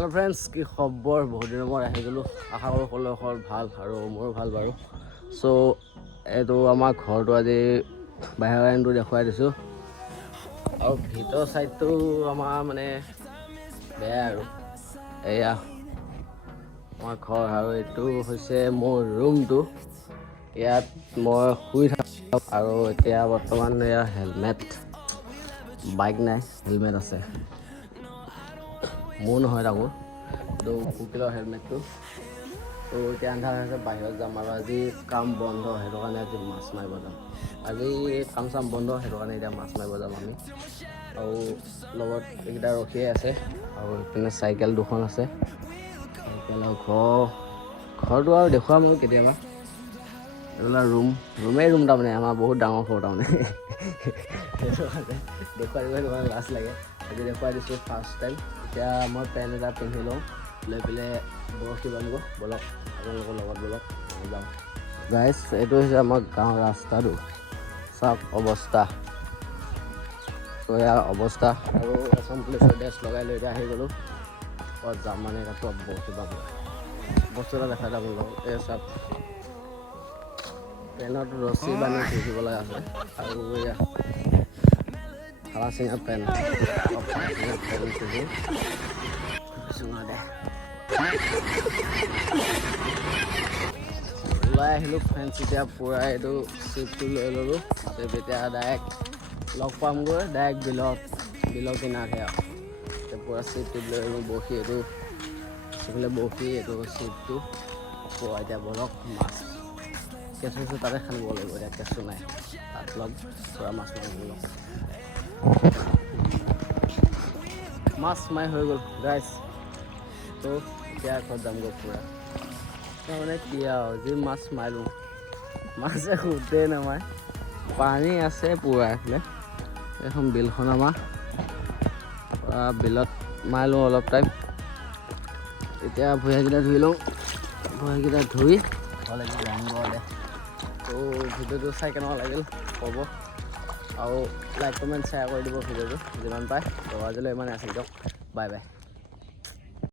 hello friends की खबर बहुत दिन मैं आহি গলো आशा करूँ সকলোৰে ভাল আৰু মোৰো ভাল বাৰু সো এইটো আমাৰ ঘৰটো আজি বাহিৰৰ লাইনটো দেখুৱাই দিছোঁ আৰু ভিতৰ সাইডটো আমাৰ মানে বেয়া আৰু এয়া আমাৰ ঘৰ আৰু এইটো হৈছে মোৰ ৰুমটো ইয়াত মই শুই থাকোঁ আৰু এতিয়া বৰ্তমান এয়া হেলমেট বাইক নাই হেলমেট আছে মোৰ নহয় তাকো তো কুকিলৰ হেলমেটটো তো এতিয়া আন্ধাৰ হৈছে বাহিৰত যাম আৰু আজি কাম বন্ধ সেইটো কাৰণে আজি মাছ মাৰিব যাম আজি কাম চাম বন্ধ সেইটো কাৰণে এতিয়া মাছ মাৰিব যাম আমি আৰু লগত এইকেইটা ৰখিয়ে আছে আৰু এইপিনে চাইকেল দুখন আছে চাইকেল আৰু ঘৰটো আৰু দেখুৱাম আৰু কেতিয়াবা এইবিলাক ৰুম তাৰমানে আমাৰ বহুত ডাঙৰ ঘৰ তাৰমানে সেইটো কাৰণে দেখুৱাই দিব লাজ লাগে আজি দেখুৱাই দিছোঁ ফাৰ্ষ্ট টাইম এতিয়া মই পেণ্ট এটা পিন্ধি লওঁ লৈ পেলাই বৰশী বান্ধিব বলক আপোনালোকৰ লগত বলক যাওঁ গাইজ এইটো হৈছে আমাৰ গাঁৱৰ ৰাস্তাটো চাওক অৱস্থা তো ইয়াৰ অৱস্থা আৰু এখন পুলিচৰ ড্ৰেছ লগাই লৈ এতিয়া আহি গ'লোঁ ক'ত যাম মানে তাতো বৰশী বাব বস্তু এটা দেখাই যাব লওঁ এই চাওক পেনত ৰছী বান্ধি থাকিব লগা আছে আৰু এয়া খালা চিঙা পেন ওলাই আহিলোঁ ফ্ৰেণ্ডছ এতিয়া পূৰা এইটো চিটটো লৈ ল'লোঁ এতিয়া ডাইৰেক্ট লগ পামগৈ ডাইৰেক্ট বিলৰ কিনাৰহে আৰু এতিয়া পূৰা চিটটো লৈ ল'লোঁ বৰশী এইটো সেইফালে বৰশী এইটো চিটটো আকৌ এতিয়া বলক মাছ কেঁচু তাতে খান্দিব লাগিব এতিয়া কেঁচু নাই তাত লগ পূৰা মাছ মাৰিব লগ মাছ মাৰি হৈ গ'ল গাইজ তো এতিয়া ঘৰত যামগৈ পূৰা তাৰমানে কি আৰু যি মাছ মাৰিলোঁ মাছে সোধেই নামাৰে পানী আছে পূৰা এইফালে এইখন বিলখন আমাৰ বিলত মাৰিলোঁ অলপ টাইম এতিয়া ভৰিকেইটা ধুই লওঁ ভৰিকেইটা ধুই ঘৰলৈকে যামগৈ তো ভিডিঅ'টো চাই কেনেকুৱা লাগিল ক'ব আৰু লাইক কমেণ্ট শ্বেয়াৰ কৰি দিব ভিডিঅ'টো যিমান পায় তো আজিলৈ ইমানে আছিল দিয়ক বাই বাই